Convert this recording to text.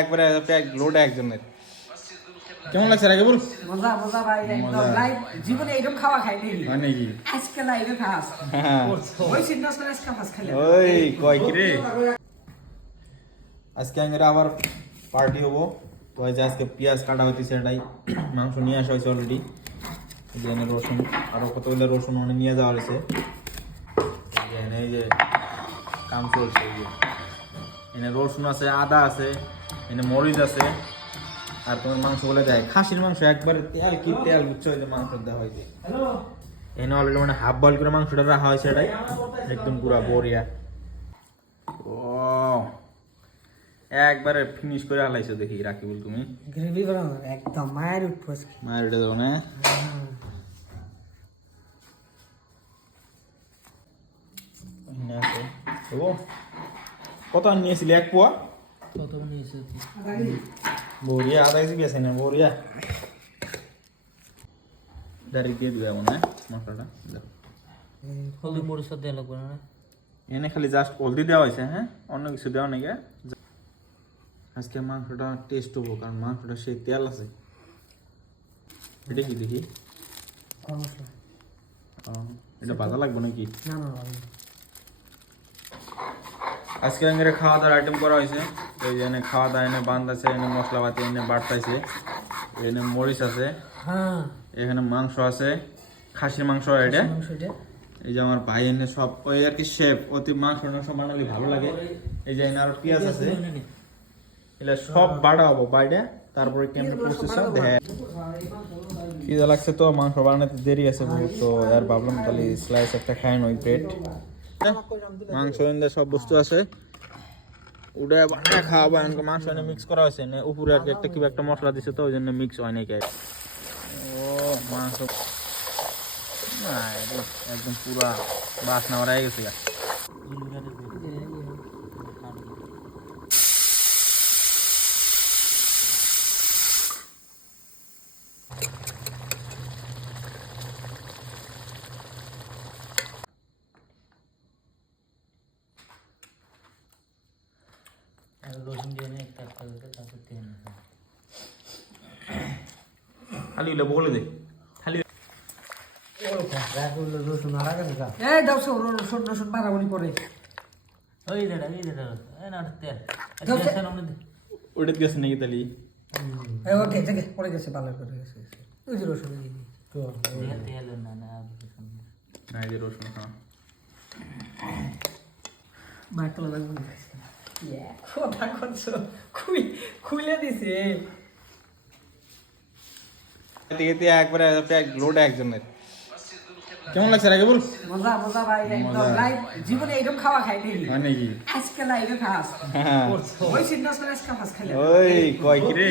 একবারে pack load একজনের কেমন লাগছে আগে বল মজা মজা ভাই একদম লাইভ জীবনে এরকম খাওয়া খাইনি মানে কি আজকে লাইভে খাস ওই সিনস না আজকে খাস খেলে ওই কয় কি রে আজকে আমরা আবার পার্টি হবো কয় যে আজকে পেঁয়াজ কাটা হইতেছে এটাই মাংস নিয়ে আসা হয়েছে অলরেডি এখানে রসুন আরো কতগুলো রসুন অনেক নিয়ে যাওয়া হয়েছে এখানে এই যে কাম চলছে এই যে এখানে রসুন আছে আদা আছে এখানে মরিচ আছে আর তোমার মাংস বলে দেয় খাসির মাংস একবারে তেল কি তেল বুঝছো যে মাংস দেওয়া হয়েছে এখানে অলরেডি মানে হাফ বয়েল করে মাংসটা রাখা হয়েছে এটাই একদম পুরা বড়িয়া ও একবারে ফিনিশ করে হালাইছো দেখি রাকিবুল তুমি গ্রেভি বানানো একদম মায়ের উঠপস মায়ের এটা দাও না ও কত নিয়েছিলি এক পোয়া কত নিয়েছে বড়িয়া আধা কেজি গেছে না বড়িয়া ডাইরেক্ট দিয়ে দিবে মনে হয় মশলাটা হলদি মরিচ দেওয়া লাগবে না এনে খালি জাস্ট হলদি দেওয়া হয়েছে হ্যাঁ অন্য কিছু দেওয়া নেই আজকে মাংসটা টেস্ট হবো কারণ মাংসটা সেই তেল আছে এটা কি দেখি এটা ভাজা লাগবে নাকি না না আজকে আমাদের খাওয়া দাওয়ার আইটেম করা হয়েছে এই যে এনে খাওয়া দাওয়া এনে বান্ধ আছে এনে মশলাপাতি এনে বাড়তাইছে এনে মরিচ আছে হ্যাঁ এখানে মাংস আছে খাসির মাংস এটা এই যে আমার ভাই এনে সব ওই আর কি শেফ অতি মাংস সব বানালে ভালো লাগে এই যে এনে আরো পেঁয়াজ আছে এগুলা সব বাড়া হবো বাইরে তারপরে কেমন প্রসেসটা দেখে খিদে লাগছে তো মাংস বানাতে দেরি আছে বহুত তো আর ভাবলাম তাহলে স্লাইস একটা খাই নই ব্রেড মাংস এনে সব বস্তু আছে উড়ে বানিয়ে খাওয়াবো এনকে মাংস এনে মিক্স করা হয়েছে উপরে আর কি একটা কিবা একটা মশলা দিছে তো ওই জন্য মিক্স হয় নাই ও মাংস না একদম পুরা বাসনা হয়ে গেছে রসুন দিয়ে নে একটা তারপর তেল খালি বলে দে খালি রসুন আর আগে যা এই দাও সো রসুন রসুন বাড়াবনি পরে ওই দাদা এই না তেল তেল নাম দে ওটা গেছে নাকি তালি এই ওকে থেকে পড়ে গেছে ভালো করে গেছে ওই যে রসুন দিয়ে তো তেল না না রসুন না এই রসুন হ্যাঁ মাইকেল লাগবে কথা করছো খুলে দিছে একবারে প্যাক লোড একজনের কেমন লাগছে আগে বল মজা মজা ভাই একদম লাইভ জীবনে এরকম খাওয়া খাইনি মানে কি আজকে লাইভে খাস ওই সিনস না আজকে খাস খেলে ওই কয় কি রে